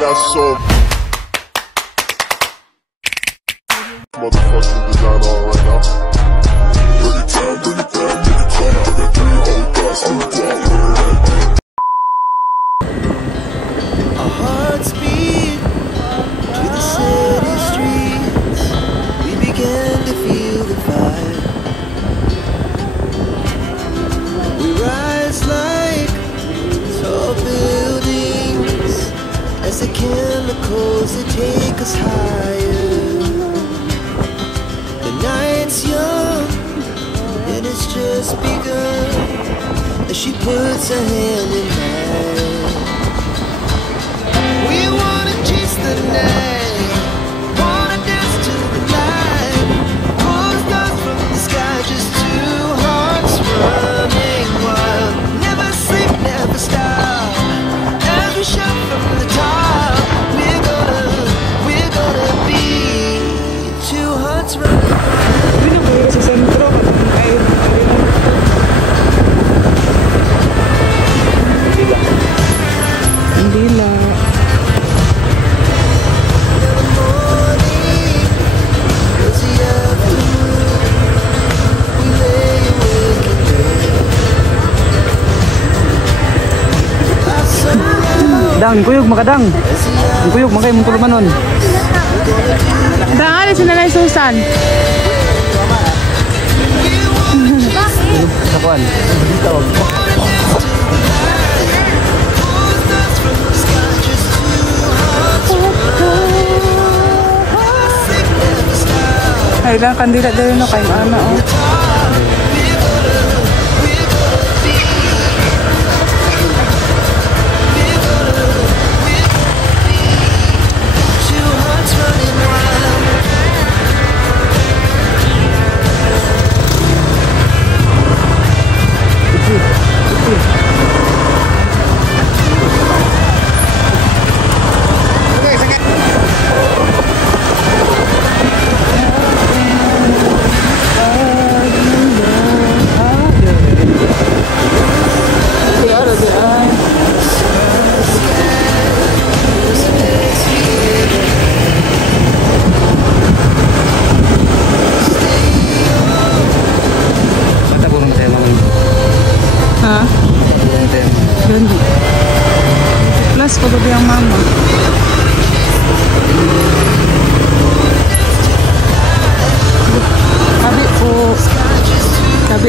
got so motherfucking design on right now. Bring it down, nigga, come. I got 3 old thoughts, new guap. Our hearts beat to the city streets. We began to feel the fire. We rise like tall buildings as the chemicals that take us higher. The night's young and it's just begun as she puts her hand in mine. We wanna chase the night, wanna dance to the light. Pull stars from the sky, just 2 hearts running wild. Never sleep, never stop. As we shout from the top, we're gonna be 2 hearts running wild. Sa sentro, hindi lang. Dang, kuyog makadang. Ang kuyog makay mong tulumanon. Dang, ali sinalay Susan. Sakuan. Tawag. Ay lang kandila dahil no kay ana oh. Plus pagod yung mama. Tabi po.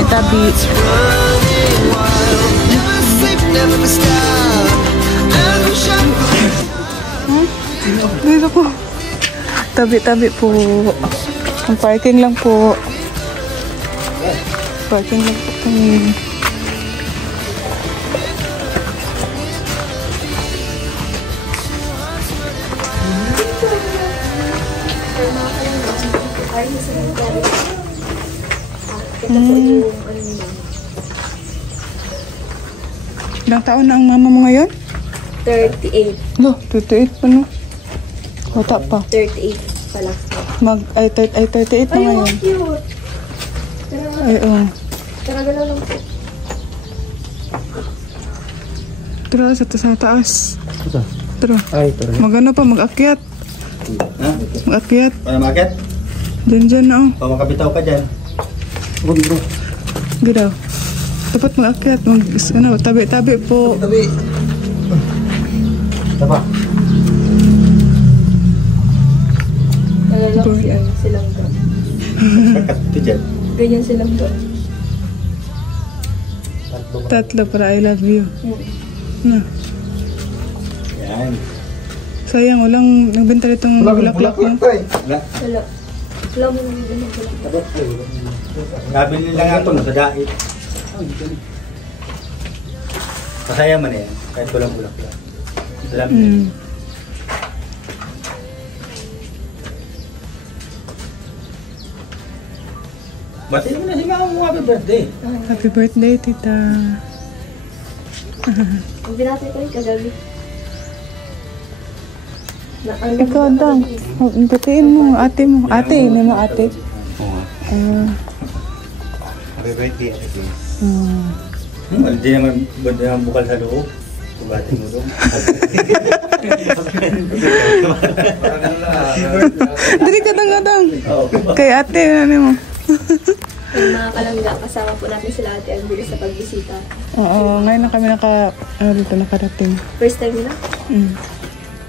Tabi. Dito po. Tabi po. Ang parking lang po. Parking lang po kami. Ilang taon na ang mama mo ngayon? 38. No, 38 pa no? Bata pa. 38 pala. Ay 38 na ngayon. Cute. Ay, oh. Tara, galaw lang po. Tara, sa taas. Tara. Ay, tara. Magano pa, mag-akyat. Ha? Mag-akyat. Para maakyat? Diyan na oh. O makabitaw ka dyan. Huwag bro. Gadaw. Dapat mag-akyat. Tabi po. Tabi. Tapa. Nalalak silang doon. Ito dyan. Ganyan silang doon. Tatlo para I love you. Na. Yan. Sayang, walang nagbenta itong bulaklak mo. Wala. Wala. Wala mo nang ibig ng bulaklak. Nabili lang nga ito, nasa dait. Masaya man yan, kahit walang bulaklak. Alam niyo. Bati naman na si mama mo, happy birthday. Happy birthday, tita. Ang binati ko yung kagabi. Ikaw, Dang. Batiin mo, ate mo. Ate, hindi mo ate. Happy birthday, ate. Hindi naman bukal sa loob. Bati mo doon. Dali ka tang. Kay ate, ano mo? Yung mga kalangga, kasama po natin sila Ate Angeli sa pagbisita. Oo, ngayon na kami dito nakarating. First time nila. Mm.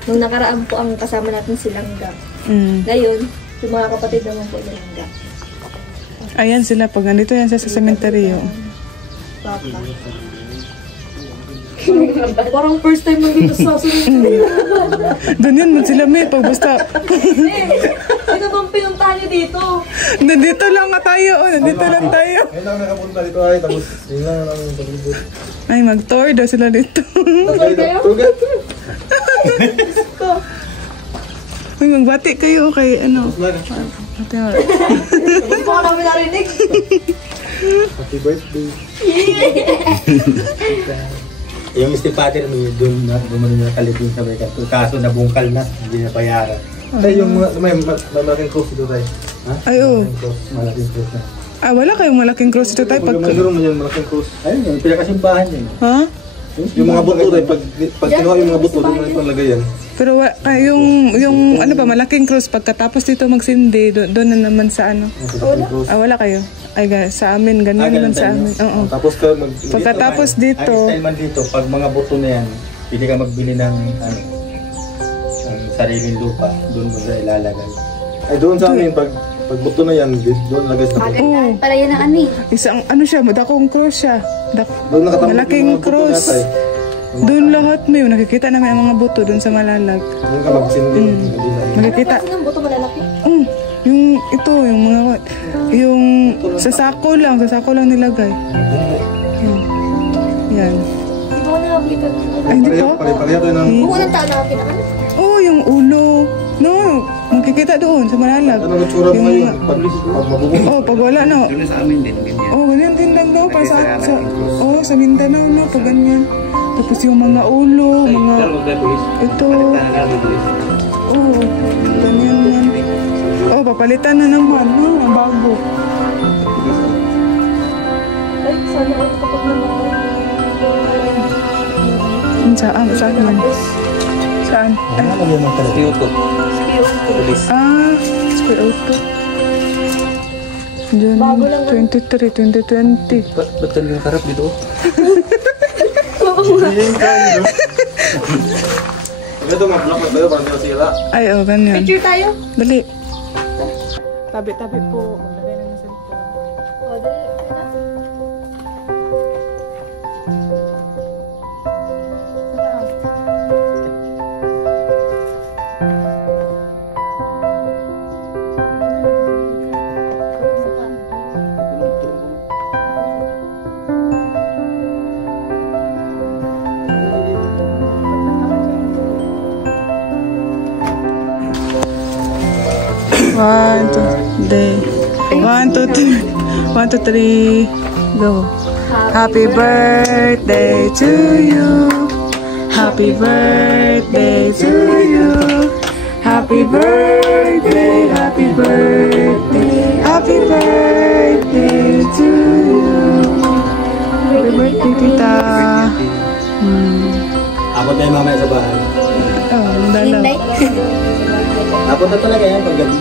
Nung nakaraan po ang kasama natin si Langga. Mm. Ngayon, yung mga kapatid naman po ni Langga. Ayan sila, pag nandito yan sa sementeryo. Papa. Parang first time nang dito sa cemetery. Doon yun, sila may pag basta. Sino bang pinuntahan niyo dito? Nandito lang nga tayo, nandito lang tayo. Ngayon lang nakapunta dito ay, tapos yun lang namin yung paglibot. Ay, mag-tour daw sila dito. Tugat! Uy, magbati kayo kay ano. Ate, Hindi po ka namin narinig. Happy birthday! Yung stepfather mo, doon mo na kalipin sa Amerika. Kaso nabungkal na, hindi na bayaran. Ay, yung may malaking cross dito tayo. Ha? Ay, oo. Malaking cross na. Ah, wala kayong malaking cross dito tayo pag... Siguro mo yan, malaking cross. Ayun, yung pinakasimbahan yun. Ha? Yung mga buto tayo, pag kinuha yung mga buto, doon na itong lagay yan. Pero yung ano ba, malaking cross, pagkatapos dito magsindi, doon na naman sa ano. Ah, wala kayo? Ay, sa amin, ganyan naman sa amin. Oo. Tapos ka Pagkatapos dito, Ang style man dito, pag mga buto na yan, pili ka magbili ng ano, ng sariling lupa, doon mo sa ilalagay. ay doon sa amin, pag buto na yan, doon lagay sa buto. oo, Para yan ang ani. isang ano siya, dakong cross siya. Doon nakatambak Malaking yung mga buto cross. natin. Doon lahat may, nakikita namin ang mga buto doon sa Malalag. Doon ka magsindi. Makikita. Kasi ng buto malalaki. Yung ito, yung mga, yung sa sako lang nilagay. Yan. Hindi ko nakakita ng Ay, hindi pa? Pare-pareha tayo ng... Buko ng tao nakakita ka. Oh, yung ulo. No, makikita doon sa Malalag. Ano ang tsura mo ngayon? Pag mabubong. Oh, pag wala no. Doon sa amin din, ganyan. Oh, ganyan din lang daw pa sa Mindanao no, pag ganyan. Tapos yung mga ulo, mga ito. Oh, ganyan yan. Oh, papalitan na naman, no, ang bago. Ay, sana ako kapag naman. Saan man? Saan? Ay, Ano mo naman talaga? Square Auto. June 23, 2020. Ba't ka yung karap dito? Ito mga block na tayo, parang sila sila. Ay, oh, ganyan. Picture tayo. Dali. Tabi-tabi po. Maglagay na ng cellphone. O, dali. One, two, three, go. Happy birthday to you. Happy birthday to you. Happy birthday, happy birthday, happy birthday to you. Happy birthday, tita. Abot tayo mamaya sa bahay. Oh, dalaw. Abot na talaga yan pag gabi.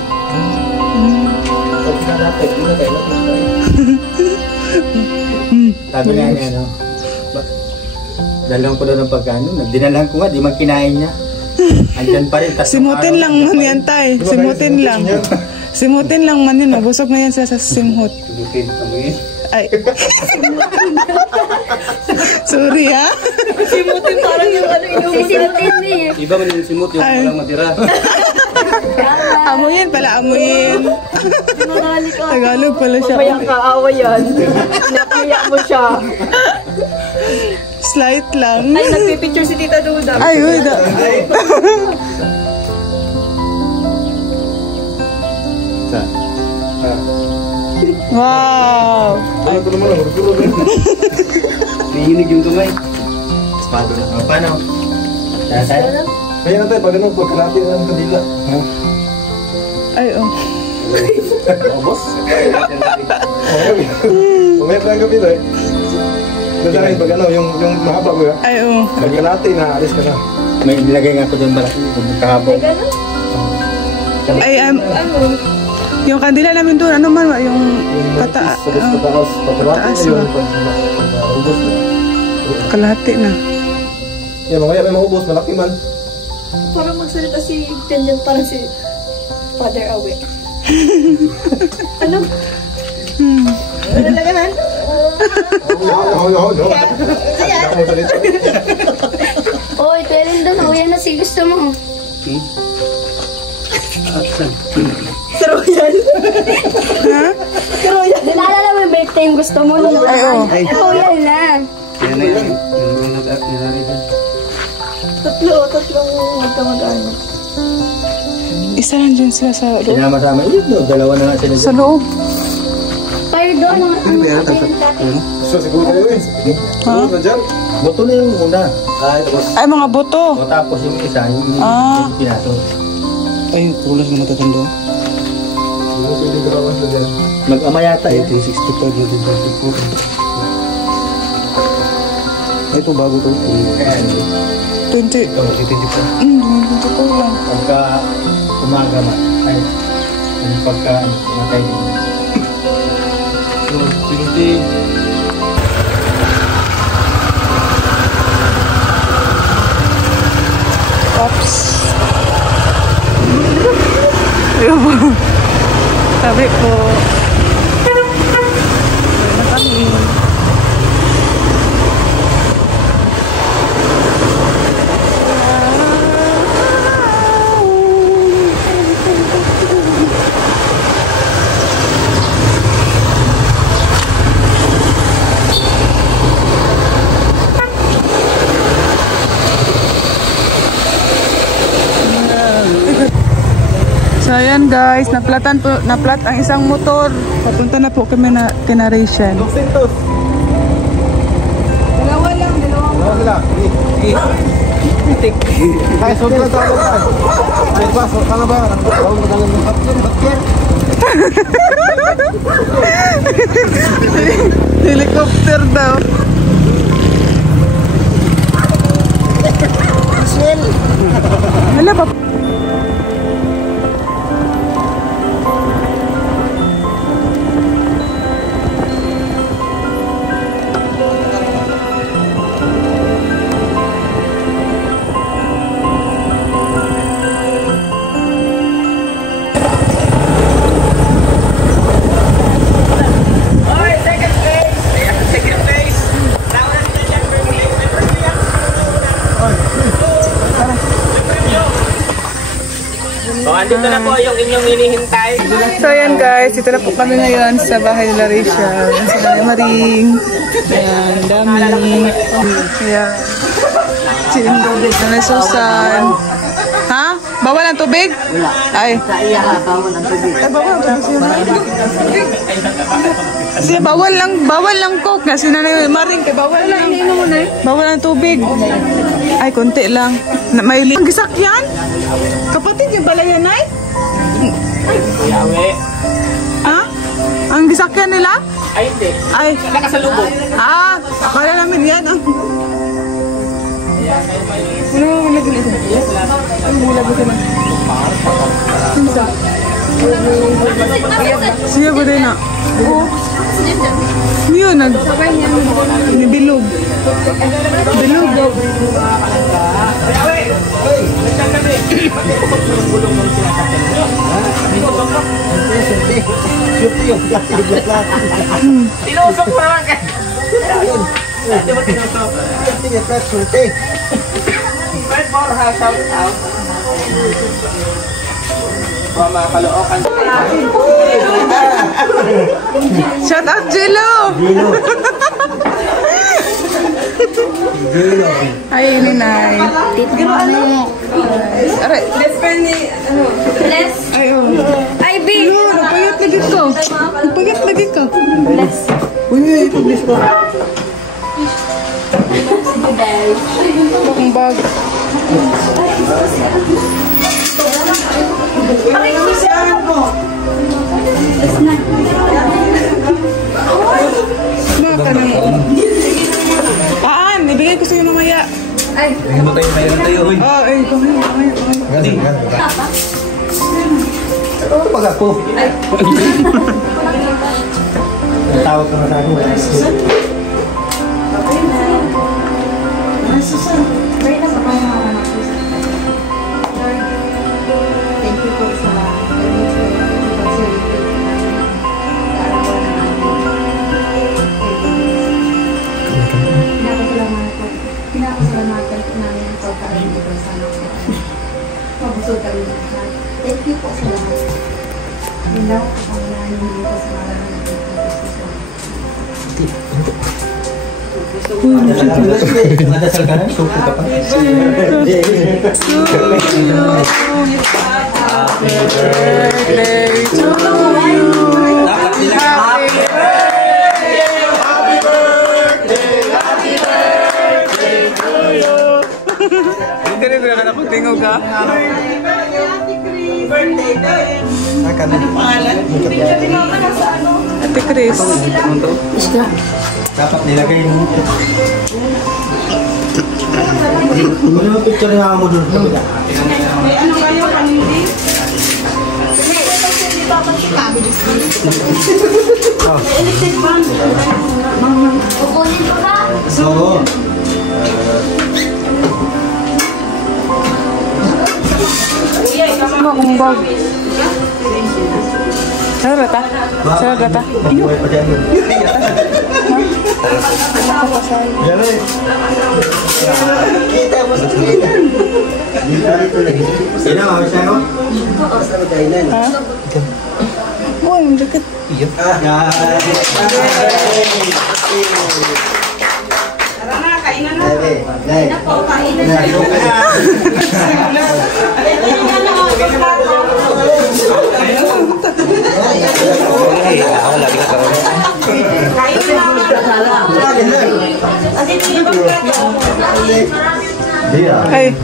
Pag sinanapit, yun na tayo. Sabi nga niya, no? Dalang ko daw ng pagkano. Dinalang ko nga, di man kinain niya. Andyan pa rin. Simutin lang man yan, tay. Simutin lang. Simutin lang man yun. Mabusog na yan sa simhot. Simutin, sabihin. Ay. Sorry, ha? Simutin parang yung ano, simutin niya. Iba man yung simut, yung walang matira. Amuyin pala, amuyin. Sinunali ko. Tagalog pala siya. Mamayang kaawa yan. Nakaya mo siya. Slight lang. Ay, nagpipicture si Tita Duda. Ay, uy. Wow! Ano ito naman, hurugulog eh. Nahihinig yung kamay. Espado na. O, paano? Tatay? Kaya na tayo, pag ano, pagkalapit na ng kadila. Ay, oh. Oh, boss. Mamaya pa lang gabi tayo. Dadalhin pag ano, yung mahaba ko yan. Ay, oo. Lagyan natin, naalis ka na. May nilagay nga ko doon malaki. Kahapon. Ay, gano'n? Ay, Ano? yung kandila namin doon, ano man, yung pataas. Pataas. Pataas ba? Ubus na. Kalahati na. Yan, mamaya may maubos, malaki man. Parang magsalita si Tendon, parang si Father Awe. Ano? Ano na ganun? Oy, Kuya Lindon, uyan na si gusto mo. Troyan. Ha? Troyan. Naalala mo yung birthday yung gusto mo? Ay, oo. Uyan na. Yan na yun. Yung nilagay dyan. Tatlong magkamag-anak. Isa lang dyan sila sa loob. Sinama-sama. Yun, dalawa na nga sila Sa dyan. loob. Tayo doon ang So, siguro kayo eh. Siguro na dyan. Buto na yung una. Ay, mga buto. O tapos yung isa, yung pinasok. Ay, pulas na matatanda. Siguro pwede garawan na dyan. Mag-ama yata eh. 1865 na 1934. Ay, ito bago to. 20. Ito, 2024. 20 lang. pagka umaga man. Ay, yung pagka matay mo. So, 20. Oops. Ayun po. Sabi ko. Ayun na kami. So ayan guys, naplat ang isang motor. Papunta na po kami na Rachel. Sintos. Dalawa lang. Dalawa sila. Ay, sobrang tawag ka. Ay, ba? Saan ba? Tawag mo lang yung hapker. Helicopter daw. Hala pa. Dito na po yung inyong hinihintay. So ayan guys, dito na po kami ngayon sa bahay nila Rachel. Sa Dami Maring. Ayan, dami. Ayan. Si Indobit na may Susan. Ha? Bawal ang tubig? Ay. Ay, bawal ang tubig siya. Bawal lang coke na. Si Nanay Maring, kay bawal lang. Bawal ang tubig. Ay, konti lang. May ang gisakyan? Kapatid yung pala yan, Nay? Ha? Ang gisakyan nila? Ay, hindi. Ay. Nakasalubong. Akala namin yan. Ano mo lagi nito? Ano mo lagi ka na? Siya ba rin na? Oo. Yun, bilog. Bilog daw. Tinusok mo naman ka. Hindi mo tinusok. Fred Borja, shout out. Mga kalookan. Shout out, Jello! Ay, Ninay. Tito ano? Aray. Best friend ni, Bless. Ay, oh. Ay, B. Ano, napayat lagi ko. Napayat lagi ko. Bless. Uy, publish ko. Bakong bag. Baka nang Paan, ibigay ko sa'yo mamaya. Ay. Ano tayo? Mayroon tayo. Uy. Oh, eh, mamaya. Hindi. Pag ako. Tawag ka na sa ako. Thank you po sa pinakasalamatan po namin ang pagkain dito sa mabusog kami lahat. Thank you po sa lahat. Yun lang po kami namin dito sa maraming Madasal ka na? Supo ka pa? Happy birthday to you. Happy birthday ka na pagtingog ka? Ate Chris. Dapat nilagay mo. Ano yung picture nga mo doon? Ano kayo, kanindi? Electric fan. Kukunin ko ba? Oo. Ano akong bag? Sarap ta? Sarap ta? Mabuhay pa dyan. Yan eh. Sino? Siya no? Ha? Oh, ang deket. Tara na, kainan na. Ay.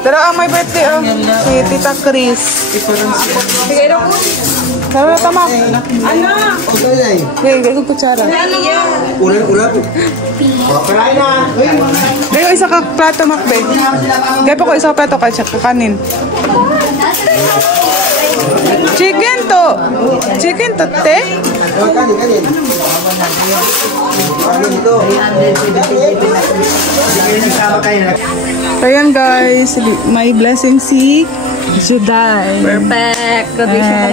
Pero ang may birthday oh. Si Tita Chris. Sige, Roko. Tara na tama. Ano? Gaya ko kutsara. Ulan. Karain na. Gaya ko isa ka plato makbe. Gaya pa ko isa ka plato kanin. Chicken to te. Ayan guys, may blessing si Juday. Perfect.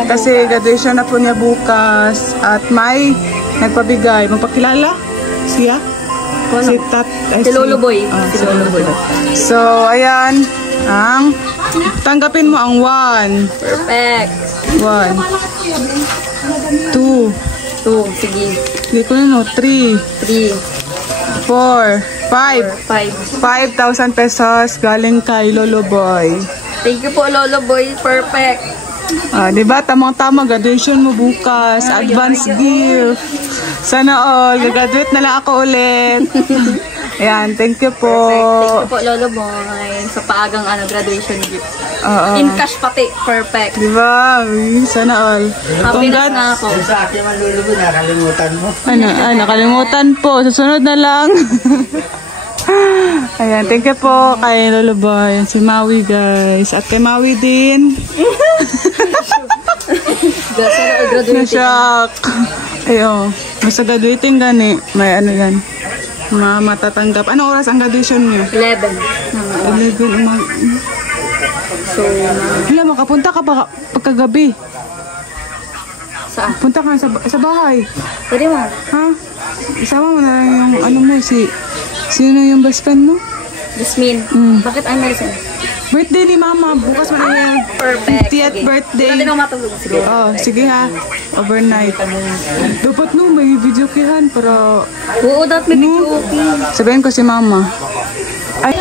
Kasi graduation na po niya bukas at may nagpabigay. Magpakilala siya? Si Lolo Boy. Si Lolo Boy. So, ayan. Tanggapin mo ang 1. Perfect. 1. 2. 2. Sige. Hindi ko na 3. 3. 4. 5. 5. 5,000 pesos galing kay Lolo Boy. Thank you po, Lolo Boy. Perfect. Diba? Tamang-tama, graduation mo bukas. Advance gift. Sana all. Graduate na lang ako ulit. Ayan, thank you po. Thank you po, Lolo Boy. Sa paagang graduation gift. In cash pati. Perfect. Diba? Sana all. Happy na ako. Sa akin man Lolo Boy, nakalimutan mo. Nakalimutan po. Susunod na lang. Ayan, thank you po kay Lolo Boy. Si Maui guys. At kay Maui din. Na-shock. Ayo, basta graduating gani. May ano yan. Matatanggap. Anong oras ang graduation niyo? 11. 11 umag. So, makapunta ka pa pagkagabi. Saan? Punta ka sa bahay. Pwede mo. Ha? Isama mo na lang yung ano mo, sino yung best friend mo? Jasmine. Bakit ang medicine? Birthday ni Mama. Bukas mo na yung Perfect. 50th birthday. Hindi na matulog. Sige. Oh, sige ha. Overnight. Dapat no, may video kihan para... Oo, dapat may video okay. Sabihin ko si Mama. Ay.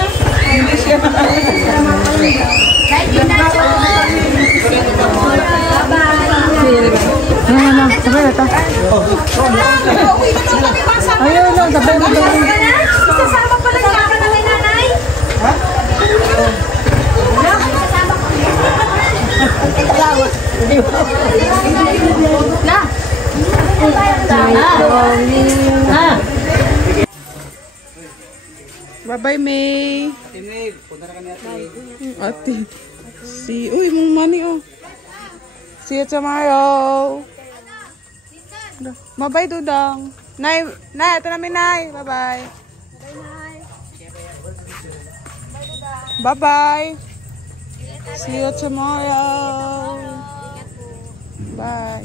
Sabay na ta. Ayaw lang, sabay na ta. Kasama pala niya ka na may nanay? Ha? Na? Bye-bye, May. Ate May, punta na kami ate. Ate. Uy, mong money, oh. See you tomorrow. Bye-bye, Dudang. Nay, ito namin, Nay. Bye-bye. Bye-bye. See you tomorrow. Bye.